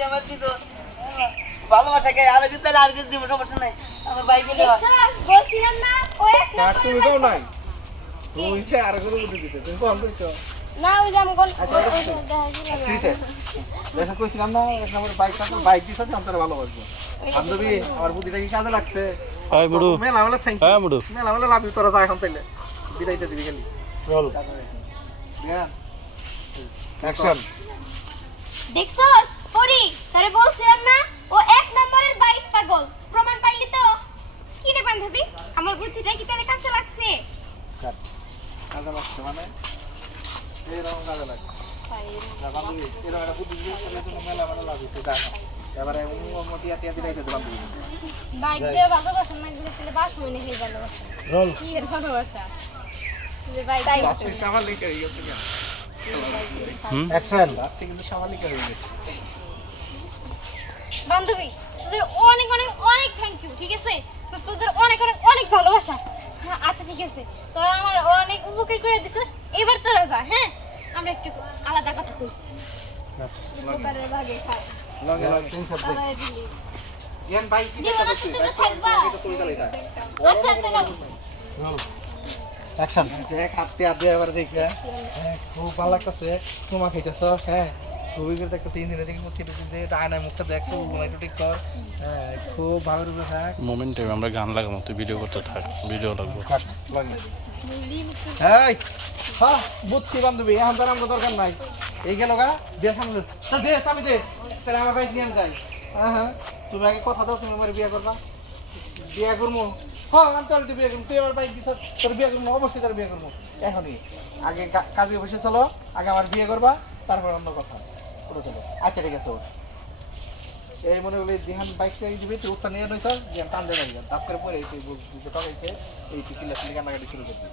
আমার দিত ভালোবাসাকে আর কিছু তাহলে আর কিছু দিব সমস্যা নাই আমার বাইক নিয়ে বলছিলাম না ও এক কার তুমি দাও নাই তুই সে আর করে বুঝে দিতে তুমি কোন করছো না ওই যে আমি কোন দেখা কইছিলাম না এক নম্বর বাইক দিছ যে আমাদের ভালোবাসবো বান্ধবী আমার বুদ্ধিটা কি কাজে লাগছে হাই মুড়ু মেলা মেলা থ্যাংক হ্যাঁ মুড়ু ইউ মেলা মেলা লাভ ইউ তোরা যা এখন তাইলে বিদায়টা দিবি খালি চল অ্যাকশন দেখছস পরি তোরে বলছিলাম না ও এক নম্বরের বাইক পাগল প্রমাণ পাইলি তো কি রে বান্ধবী আমার বুদ্ধিটা কি তোর কাছে লাগছে কাজে লাগছে মানে এইরকম কাজে লাগছে বান্ধবী এরকম একটা বুদ্ধি দিয়ে তুমি মেলা মেলা লাভ হচ্ছে জানো এবারে মোটিয়া টিয়া দিলাইতে বান্ধবী বাইক দিয়ে ভালোবাসা না গেলে তাহলে বাস মনে হয়ে ভালোবাসা রোল কি এর ভালোবাসা যে বাইক বাস্তি সামালিক হয়ে গেছে কেন অ্যাকশন বাস্তি কিন্তু সামালিক হয়ে গেছে বান্ধবী তোদের অনেক অনেক অনেক থ্যাংক ইউ ঠিক আছে তো তোদের অনেক অনেক অনেক ভালোবাসা হ্যাঁ আচ্ছা ঠিক আছে তোরা আমার অনেক উপকার করে দিছিস এবার তোরা যা হ্যাঁ আমরা একটু আলাদা কথা কই উপকারের ভাগে খাই লগে লগে তিন শব্দ আলাদা দিলি জ্ঞান ভাই কি জীবন আছে তোমরা থাকবা আচ্ছা তাহলে রোল অ্যাকশন দেখ হাতে হাতে এবার দেখে খুব ভালো লাগতেছে চুমা খাইতেছ হ্যাঁ খুবই করে দেখতেছে ইঞ্জিনিয়ারিং করছি টুকু আয়নায় মুখটা দেখছো উনাই একটু ঠিক কর হ্যাঁ খুব ভালো রূপে থাক মোমেন্টে আমরা গান লাগাবো তুই ভিডিও করতে থাক ভিডিও লাগবো লাগে এই হ্যাঁ বুঝছি বান্ধবী এখন তো আমার দরকার নাই এই গেল গা বিয়ে সামনে চল দে আমি দে তাহলে আমার বাইক নিয়ে আমি যাই হ্যাঁ হ্যাঁ তুমি আগে কথা দাও তুমি আমার বিয়ে করবা বিয়ে করবো হ্যাঁ আমি চল তুই বিয়ে করবো তুই আমার বাইক দিছ তোর বিয়ে করবো অবশ্যই তোর বিয়ে করবো এখনই আগে কাজে বসে চলো আগে আমার বিয়ে করবা তারপর অন্য কথা করে চলো আচ্ছা ঠিক আছে এই মনে করি যেখান বাইক থেকে দিবি তুই উঠটা নিয়ে নই চল যে টান দিয়ে দাপ করে পরে এই বুঝতে পারছে এই চিল্লা চিল্লি কান্নাকাটি শুরু করবি